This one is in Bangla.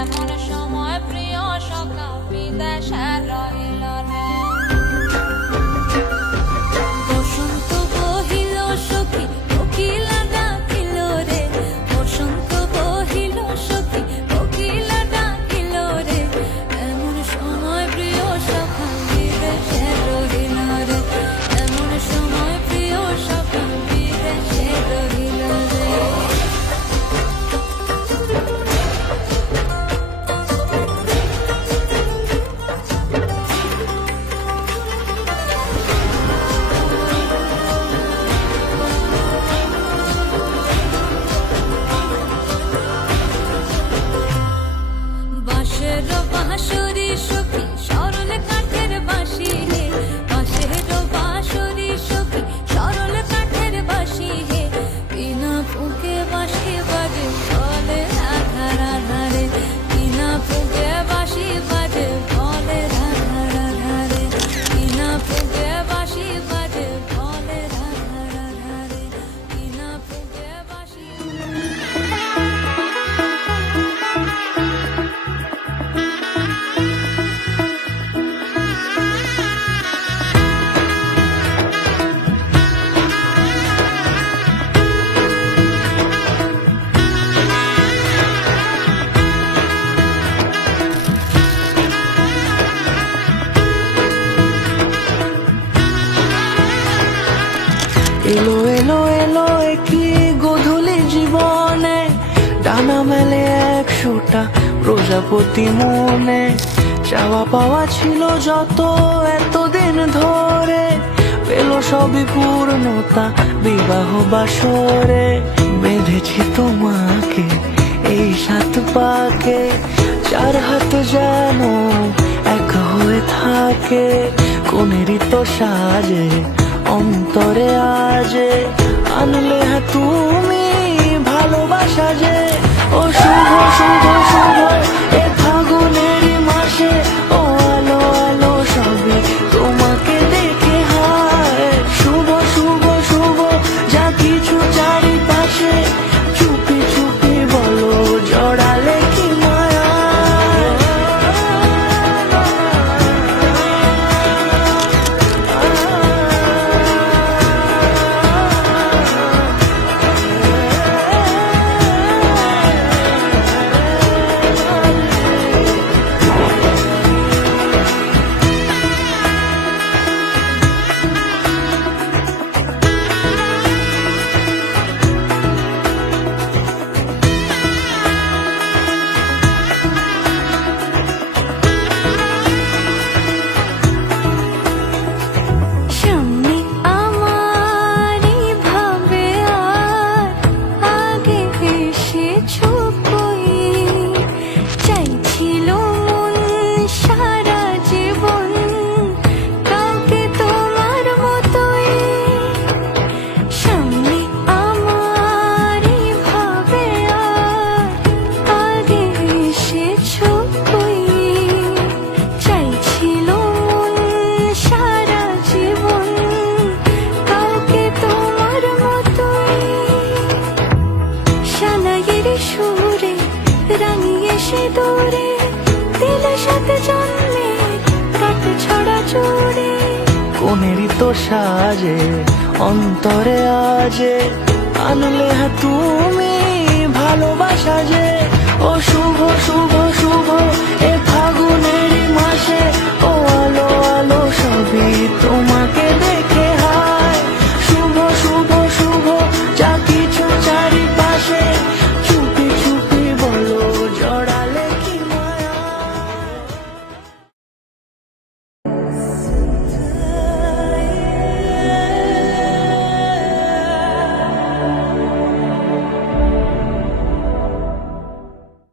এমন সময় প্রিয় সখা বিদেশে রহিল রে। বসন্ত বহিল সখী কোকিলা ডাকিল রে, বসন্ত বহিল সখী কোকিলা ডাকিল রে, এমন সময় প্রিয় সখা বিদেশে রহিল রে, এমন সময় প্রিয় সখা বিদেশে রহিল রে। বাঁশের বাঁশরি সখী সরল কাঠের বাঁশি হে, বাঁশের বাঁশরি সখী সরল কাঠের বাঁশি হে, বিনা ফুঁকে বাঁশি বাজে বলে রাধা রাধা রে, বিনা ফুঁকে বাঁশি বাজে বলে রাধা রাধা রে, বিনা ফুঁকে বাঁশি বাজে বলে রাধা রাধা রে, বিনা ফুঁকে বাঁশি। এলো এলো এলো একই গধূলি জীবনে, ডানা মেলে 100টা প্রজাপতি মনে, চাওয়া পাওয়া ছিল যত এতদিন ধরে, পেল সবই পূর্ণতা বিবাহ বাসরে। বেঁধেছি তোমাকে এই 7 পাকে, 4 হাত যেন এক হয়ে থাকে, কোনেরই তো সাজে অন্তরে আজে, আনলে তুমি ভালোবাসা যে। ও শুভ শুভ শুভ এ ফাগুনেরই মাসে, ও আলো আলো সবই তোমাকে দেখে হায়, শুভ শুভ শুভ যা কিছু চারিপাশে, চুপি চুপি বলো জড়ালে কি মায়া। সামনে আমার ভাবে আর আগে এসেছো কই, চাইছিল মন সারা জীবন কাউকে তোমার মতোই। সামনে আমার ভাবে আর আগে এসেছো কই, চাইছিল মন সারা জীবন কাউকে তোমার মতোই। সানাইয়ের সুরে রাঙিয়ে সে দূরে, দিলের সাথে জন্মে কাট ছড়া জোরে, কোনেরই তো সাজে অন্তরে আজে, আনলে